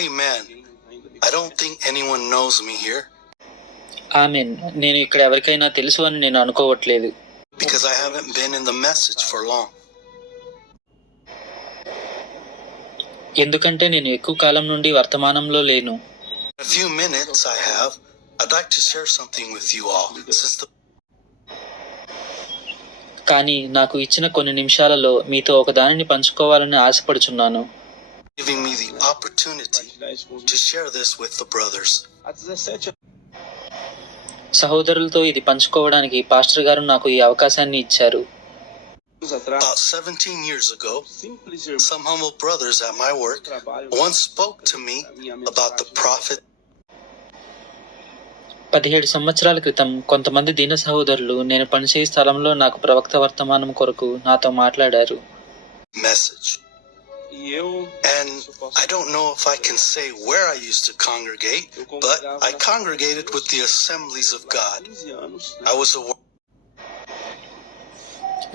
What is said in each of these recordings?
Amen. I don't think anyone knows me here. Amen. నేను ఇక్కడ ఎవరికైనా తెలుసు అని నేను అనుకోవట్లేదు. Because I haven't been in the message for long. ఎందుకంటే నేను ఎక్కువ కాలం నుండి వర్తమానంలో లేను. A few minutes I have. I'd like to share something with you all. కానీ నాకు ఇచ్చిన కొన్ని నిమిషాలలో మీతో ఒక దానిని పంచుకోవాలని ఆశపడుచున్నాను. Giving me the opportunity to share this with the brothers. సహోదరులతో ఇది పంచుకోవడానికి పాస్టర్ గారు నాకు ఈ అవకాశాన్ని ఇచ్చారు. About 17 years ago, some humble brothers at my work once spoke to me about the prophet. 17 సంవత్సరాల క్రితం కొంతమంది దీన సహోదరులు నేను పనిచేసే స్థలంలో నాకు ప్రవక్త వర్తమానం కొరకు నాతో మాట్లాడారు. Message. And I don't know if I can say where I used to congregate, but I congregated with the Assemblies of God. I was a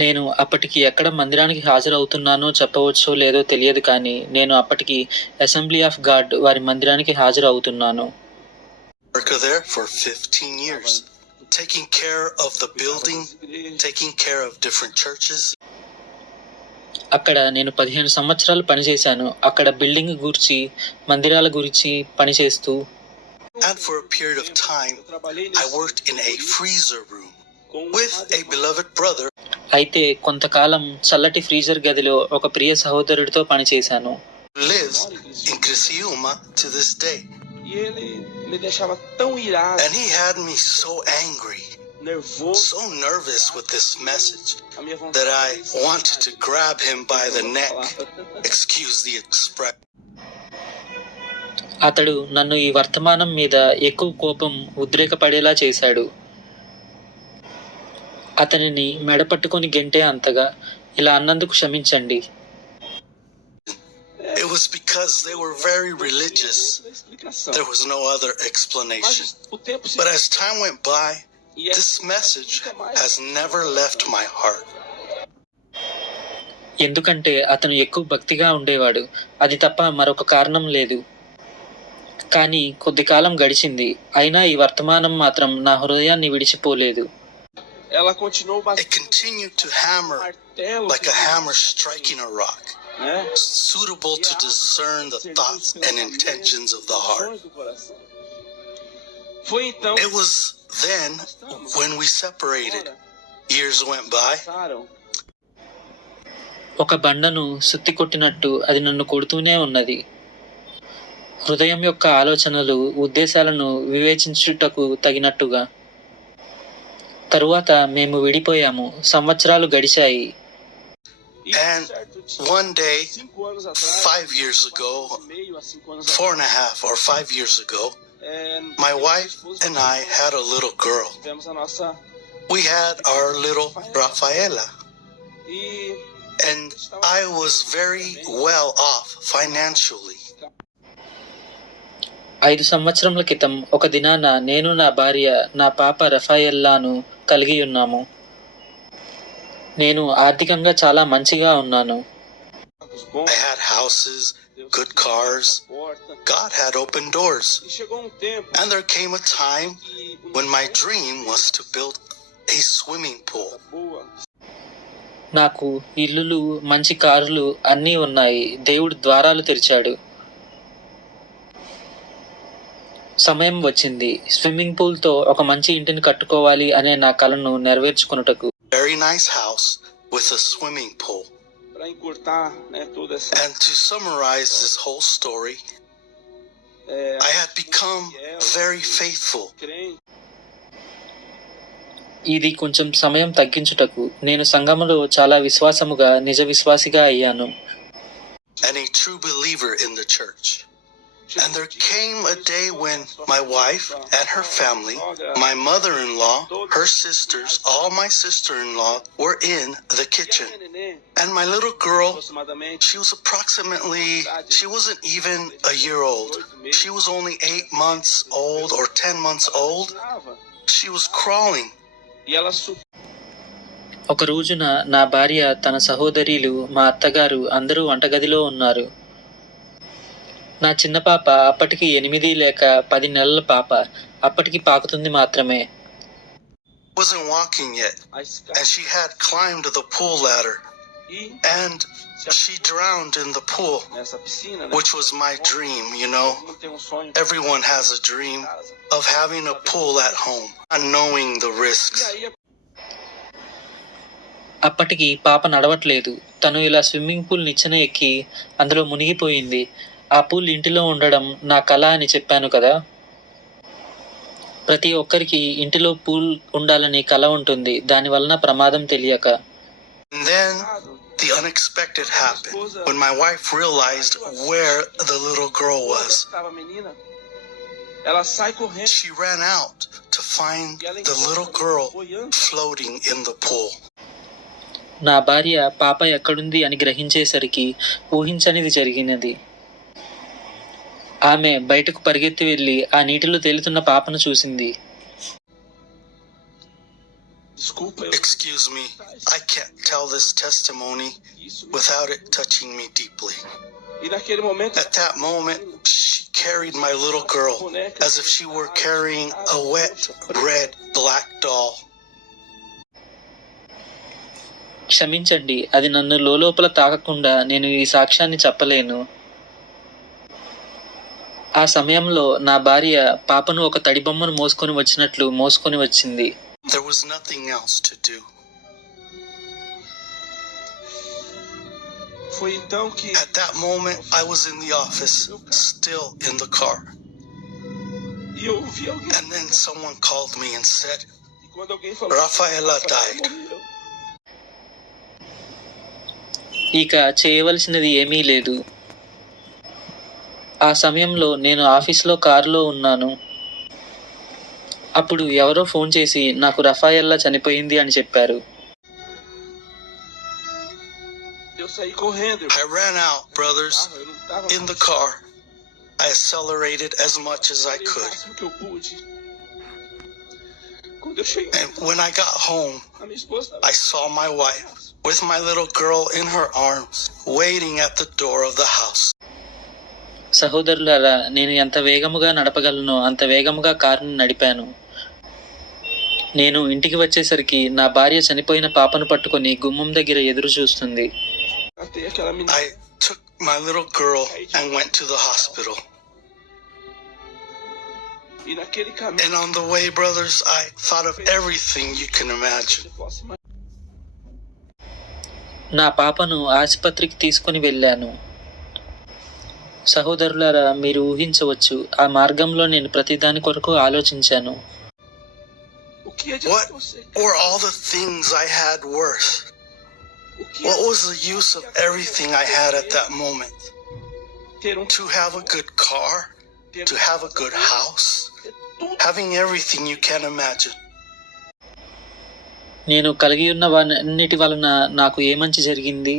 నేను అప్పటికి ఎక్కడ మందిరానికి హాజరవుతున్నానో చెప్పవచ్చో లేదో తెలియదు, కానీ నేను అప్పటికి అసెంబ్లీ ఆఫ్ గాడ్ వారి మందిరానికి హాజరవుతున్నాను. Worker there for 15 years, taking care of the building, taking care of different churches. అక్కడ నేను 15 సంవత్సరాలు పనిచేశాను. అక్కడ బిల్డింగ్ గురించి, మందిరాల గురించి పనిచేస్తూ. And for a period of time, I worked in a freezer room with a beloved brother. అయితే కొంతకాలం చల్లటి ఫ్రీజర్ గదిలో ఒక ప్రియ సహోదరుడితో పనిచేశాను. Lives in Criciúma to this day. And he had me so angry, so nervous with this message that I wanted to grab him by the neck. Excuse the expression. అతడు నన్ను ఈ వర్తమానం మీద ఎక్కువ కోపం ఉద్రేకపడేలా చేశాడు. అతనిని మెడపట్టుకొని గెంటే అంతగా. ఇలా అన్నందుకు క్షమించండి. It was because they were very religious. There was no other explanation. But as time went by, this message has never left my heart. ఎందుకంటే అతను ఎక్కువ భక్తిగా ఉండేవాడు. అది తప్ప మరొక కారణం లేదు. కానీ కొద్ది కాలం గడిచింది, అయినా ఈ వర్తమానం మాత్రం నా హృదయాన్ని విడిచిపోలేదు. It continued to hammer like a hammer striking a rock, suitable to discern the thoughts and intentions of the heart. It was then when we separated. Years went by. ఒక బండను సుత్తి కొట్టినట్టు అది నన్ను కొడుతూనే ఉన్నది. హృదయం యొక్క ఆలోచనలు, ఉద్దేశాలను వివేచించుటకు తగినట్టుగా. తరువాత మేము విడిపోయాము. సంవత్సరాలు గడిచాయి. And one day, 5 years ago, 4.5 or 5 years ago, my wife and I had a little girl. We had our little Rafaela. And I was very well off financially. 5 సంవత్సరముల క్రితం ఒక దినాన నేను, నా భార్య, నా పాప రఫాయెల్లాను కలిగి ఉన్నాము. నేను ఆర్థికంగా చాలా మంచిగా ఉన్నాను. I had houses, good cars. God had open doors. And there came a time when my dream was to build a swimming pool. నాకు ఇల్లులు, మంచి కారులు అన్నీ ఉన్నాయి. దేవుడు ద్వారాలు తెరిచాడు. సమయం వచ్చింది. స్విమ్మింగ్ పూల్ తో ఒక మంచి ఇంటిని కట్టుకోవాలి అనే నా కలను నెరవేర్చుకొనుటకు. Very nice house with a swimming pool. And to summarize this whole story, I had become very faithful. ఇది కొంచెం సమయం తగ్గించుటకు నేను సంఘములో చాలా విశ్వాసముగా, నిజ విశ్వాసిగా అయ్యాను. And a true believer in the church. And there came a day when my wife and her family, my mother-in-law, her sisters, all my sister-in-law were in the kitchen. And my little girl, she wasn't even a year old. She was only 8 months old or 10 months old. She was crawling. ఒక రోజున నా భార్య, తన సహోదరీలు, మా అత్తగారు అందరూ వంటగదిలో ఉన్నారు. నా చిన్న పాప అప్పటికి 8 లేక 10 నెలల పాప. అప్పటికి పాకుతుంది మాత్రమే. Wasn't walking yet, and she had climbed the pool ladder, and she drowned in the pool, which was my dream, you know. Everyone has a dream of having a pool at home and knowing the risks. అప్పటికి పాప నడవట్లేదు. తను ఇలా swimming pool నిచ్చెన ఎక్కి అందులో మునిగిపోయింది. ఆ పూల్ ఇంటిలో ఉండడం నా కల అని చెప్పాను కదా. ప్రతి ఒక్కరికి ఇంటిలో పూల్ ఉండాలని కల ఉంటుంది, దాని వలన ప్రమాదం తెలియక. And then the unexpected happened when my wife realized where the little girl was. She ran out to find the little girl floating in the pool. నా భార్య పాప ఎక్కడుంది అని గ్రహించేసరికి ఊహించనిది జరిగినది. ఆమె బయటకు పరిగెత్తి వెళ్ళి ఆ నీటిలో తేలుతున్న పాపను చూసింది. Excuse me, I can't tell this testimony without it touching me deeply. At that moment, she carried my little girl as if she were carrying a wet, red, black doll. క్షమించండి, అది నన్ను లోపల తాకకుండా నేను ఈ సాక్ష్యాన్ని చెప్పలేను. ఆ సమయంలో నా భార్య పాపను ఒక తడి బొమ్మను మోసుకొని వచ్చినట్లు మోసుకొని వచ్చింది. There was nothing else to do. At that moment, I was in the office, still in the car. And then someone called me and said, Rafaela died. ఇక చేయవలసినది ఏమీ లేదు. ఆ సమయంలో నేను ఆఫీస్లో కారులో ఉన్నాను. అప్పుడు ఎవరో ఫోన్ చేసి నాకు రఫాయెల్లా చనిపోయింది అని చెప్పారు. I ran out, brothers, in the car. I accelerated as much as I could. And when I got home, I saw my wife with my little girl in her arms, waiting at the door of the house. సహోదరులారా, నేను ఎంత వేగముగా నడపగలనో అంత వేగముగా కారుని నడిపాను. నేను ఇంటికి వచ్చేసరికి నా భార్య చనిపోయిన పాపను పట్టుకొని గుమ్మం దగ్గర ఎదురు చూస్తుంది. I took my little girl and went to the hospital. And on the way, brothers, I thought of everything you can imagine. నా పాపను ఆసుపత్రికి తీసుకుని వెళ్ళాను. సహోదరులారా, మీరు ఊహించవచ్చు, ఆ మార్గంలో నేను ప్రతిదాని కొరకు ఆలోచించాను. What were all the things I had worth? What was the use of everything I had at that moment? To have a good car, to have a good house, having everything you can imagine. నేను కలిగి ఉన్న వాటన్నిటి వలన నాకు ఏ మంచి జరిగింది?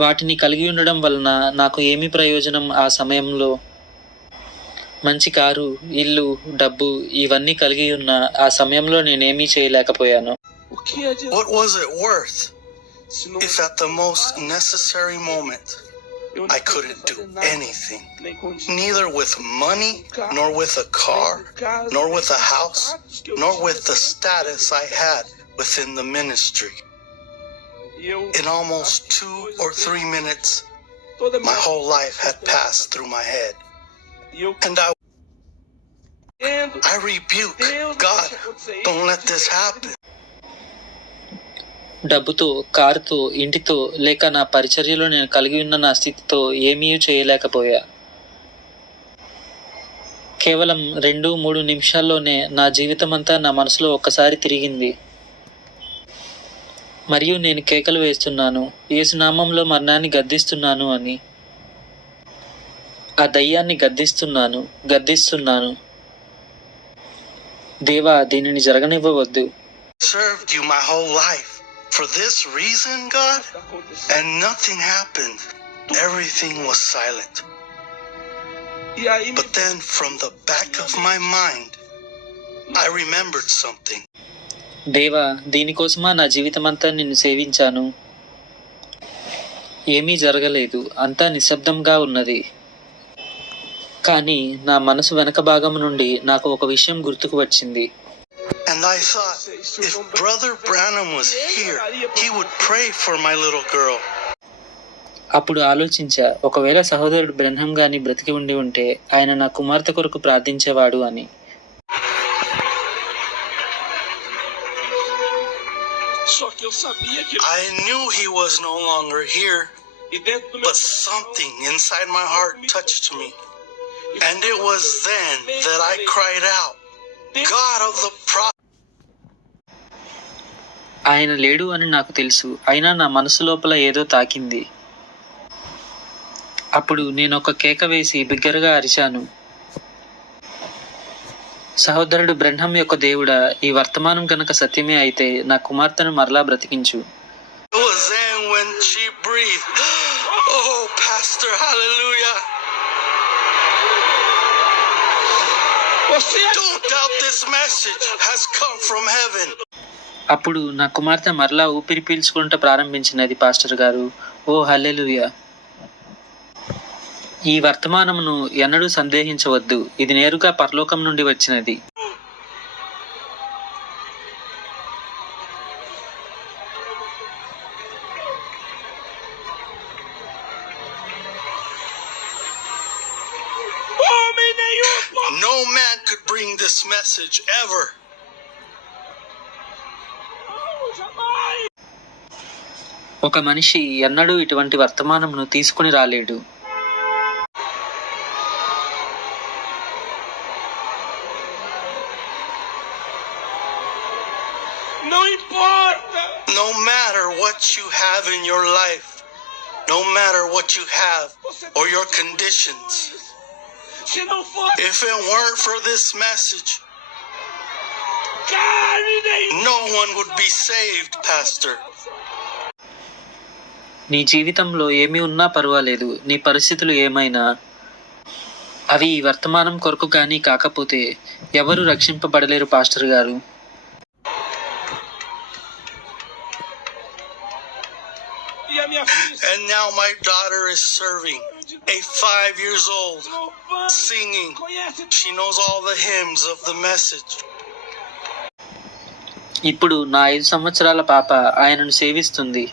వాటిని కలిగి ఉండడం వలన నాకు ఏమి ప్రయోజనం? ఆ సమయంలో మంచి కారు, ఇల్లు, డబ్బు ఇవన్నీ కలిగి ఉన్న ఆ సమయంలో నేనేమీ చేయలేకపోయాను. What was it worth if at the most necessary moment I couldn't do anything, neither with money, nor with a car, nor with a house, nor with the status I had within the ministry? In almost 2 or 3 minutes, my whole life had passed through my head. And I rebuke, God, don't let this happen. డబ్బుతో, కారుతో, ఇంటితో లేక నా పరిచర్యలో నేను కలిగి ఉన్న నా స్థితితో ఏమీ చేయలేకపోయా. కేవలం 2-3 నిమిషాల్లోనే నా జీవితమంతా నా మనసులో ఒక్కసారి తిరిగింది. మరియు నేను కేకలు వేస్తున్నాను, యేసు నామంలో మరణాన్ని గద్దిస్తున్నాను అని. ఆ దయ్యాన్ని గద్దిస్తున్నాను. దేవా, దీనిని జరగనివ్వవద్దు. Served you my whole life for this reason, God, and nothing happened. Everything was silent. But then from the back of my mind, I remembered something. దేవా, దీనికోసమా నా జీవితమంతా నిన్ను సేవించాను. ఏమీ జరగలేదు, అంతా నిశ్శబ్దంగా ఉన్నది. కానీ నా మనసు వెనక భాగం నుండి నాకు ఒక విషయం గుర్తుకు వచ్చింది. And I thought, if Brother Branham was here, he would pray for my little girl. అప్పుడు ఆలోచించా, ఒకవేళ సహోదరుడు బ్రెన్హం గాని బ్రతికి ఉండి ఉంటే ఆయన నా కుమార్తె కొరకు ప్రార్థించేవాడు అని. I knew he was no longer here, but something inside my heart touched me. And it was then that I cried out, God of the prophet. ఆయన లేడు అని నాకు తెలుసు, అయినా నా మనసు లోపల ఏదో తాకింది. అప్పుడు నేను ఒక కేక వేసి బిగ్గరగా అరిచాను, సహోదరుడు బ్రెన్హం యొక్క దేవుడా, ఈ వర్తమానం కనుక సత్యమే అయితే నా కుమార్తెను మరలా బ్రతికించు. It was then when she breathed, oh Pastor, hallelujah. Don't doubt this message has come from heaven. అప్పుడు నా కుమార్తె మరలా ఊపిరి పీల్చుకుంటూ ప్రారంభించినది, పాస్టర్ గారు, ఓ హల్లెలూయా. ఈ వర్తమానమును ఎన్నడూ సందేహించవద్దు, ఇది నేరుగా పరలోకం నుండి వచ్చినది. No man could bring this message ever. ఒక మనిషి ఎన్నడూ ఇటువంటి వర్తమానమును తీసుకుని రాలేడు. No matter what you have in your life, no matter what you have or your conditions, if it weren't for this message, no one would be saved, Pastor. నీ జీవితంలో ఏమి ఉన్నా పర్వాలేదు, నీ పరిస్థితులు ఏమైనా, అవి ఈ వర్తమానం కొరకు కానీ కాకపోతే ఎవరు రక్షింపబడలేరు, పాస్టర్ గారు. And now my daughter is serving, a 5 years old, singing. She knows all the hymns of the message. ఇప్పుడు నా 5 సంవత్సరాల పాప ఆయనను సేవిస్తుంది.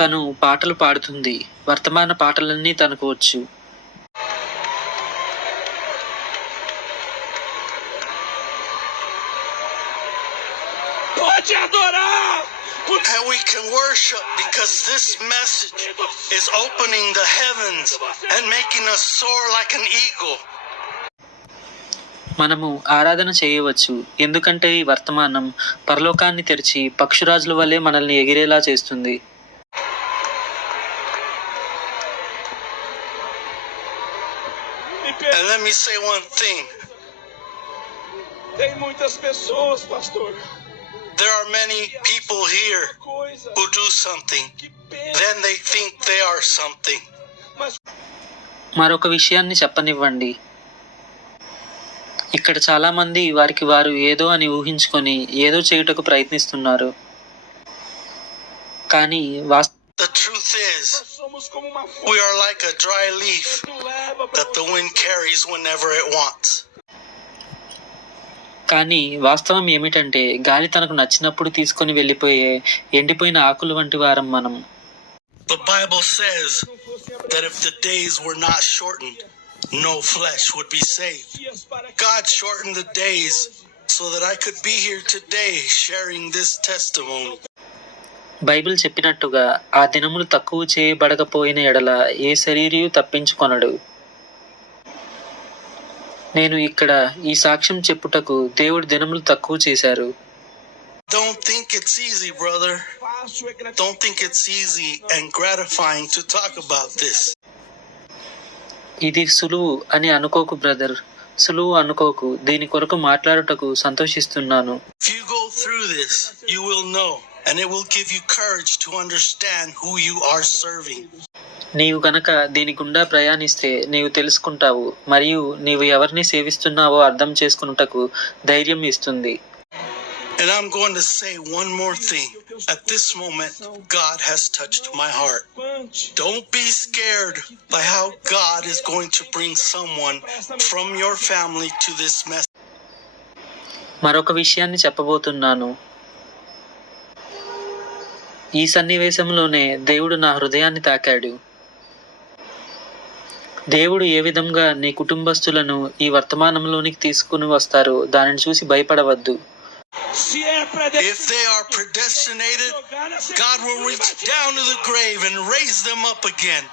తను పాటలు పాడుతుంది, వర్తమాన పాటలన్నీ తనకు వచ్చు. And we can worship because this message is opening the heavens and making us soar like an eagle. మనము ఆరాధన చేయవచ్చు, ఎందుకంటే ఈ వర్తమానం పరలోకాన్ని తెరిచి పక్షురాజుల వల్లే మనల్ని ఎగిరేలా చేస్తుంది. And let me say one thing. Tem muitas pessoas, pastor. There are many people here who do something, then they think they are something. మరొక విషయాన్ని చెప్పనివ్వండి. ఇక్కడ చాలా మంది వారికి వారు ఏదో అని ఊహించుకొని ఏదో చేయుటకు ప్రయత్నిస్తున్నారు. కానీ The truth is, we are like a dry leaf that the wind carries whenever it wants. కానీ వాస్తవం ఏమిటంటే గాలి తనకు నచ్చినప్పుడు తీసుకొని వెళ్ళిపోయే ఎండిపోయిన ఆకులు వంటి వారం మనం. The Bible says that if the days were not shortened, no flesh would be saved. God shortened the days so that I could be here today sharing this testimony. Bible చెప్పినట్టుగా ఆ దినములు తక్కువ చేయబడకపోయిన ఎడల ఏ శరీరియు తప్పించుకొనడు. నేను ఇక్కడ ఈ సాక్ష్యం చెప్పుటకు దేవుడు దినములు తక్కువ చేశారు. Don't think it's easy, brother. Don't think it's easy and gratifying to talk about this. ఇది సులువు అని అనుకోకు బ్రదర్, సులువు అనుకోకు. దీని కొరకు మాట్లాడుటకు సంతోషిస్తున్నాను. If you go through this, you will know, and it will give you courage to understand who you are serving. నీవు గనక దీని గుండా ప్రయాణిస్తే నీవు తెలుసుకుంటావు, మరియు నీవు ఎవరిని సేవిస్తున్నావో అర్థం చేసుకున్నటకు ధైర్యం ఇస్తుంది. And I'm going to say one more thing. At this moment, God has touched my heart. Don't be scared by how God is going to bring someone from your family to this mess. మరొక విషయాన్ని చెప్పబోతున్నాను. ఈ సన్నివేశంలోనే దేవుడు నా హృదయాన్ని తాకాడు. దేవుడు ఏ విధంగా నీ కుటుంబస్తులను ఈ వర్తమానంలోనికి తీసుకుని వస్తారో దానిని చూసి భయపడవద్దు. If they are predestinated, God will reach down to the grave and raise them up again.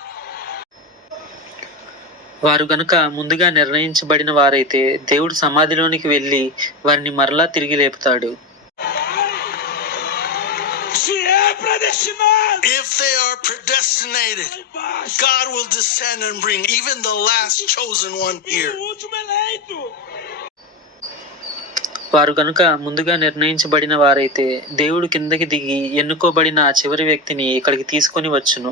వారు గనుక ముందుగా నిర్ణయించబడిన వారైతే దేవుడు సమాధిలోనికి వెళ్ళి వారిని మరలా తిరిగి లేపుతాడు. If they are predestinated, God will descend and bring even the last chosen one here. వారు గనుక ముందుగా నిర్ణయించబడిన వారైతే దేవుడు కిందకి దిగి ఎన్నుకోబడిన ఆ చివరి వ్యక్తిని ఇక్కడికి తీసుకొని వచ్చును.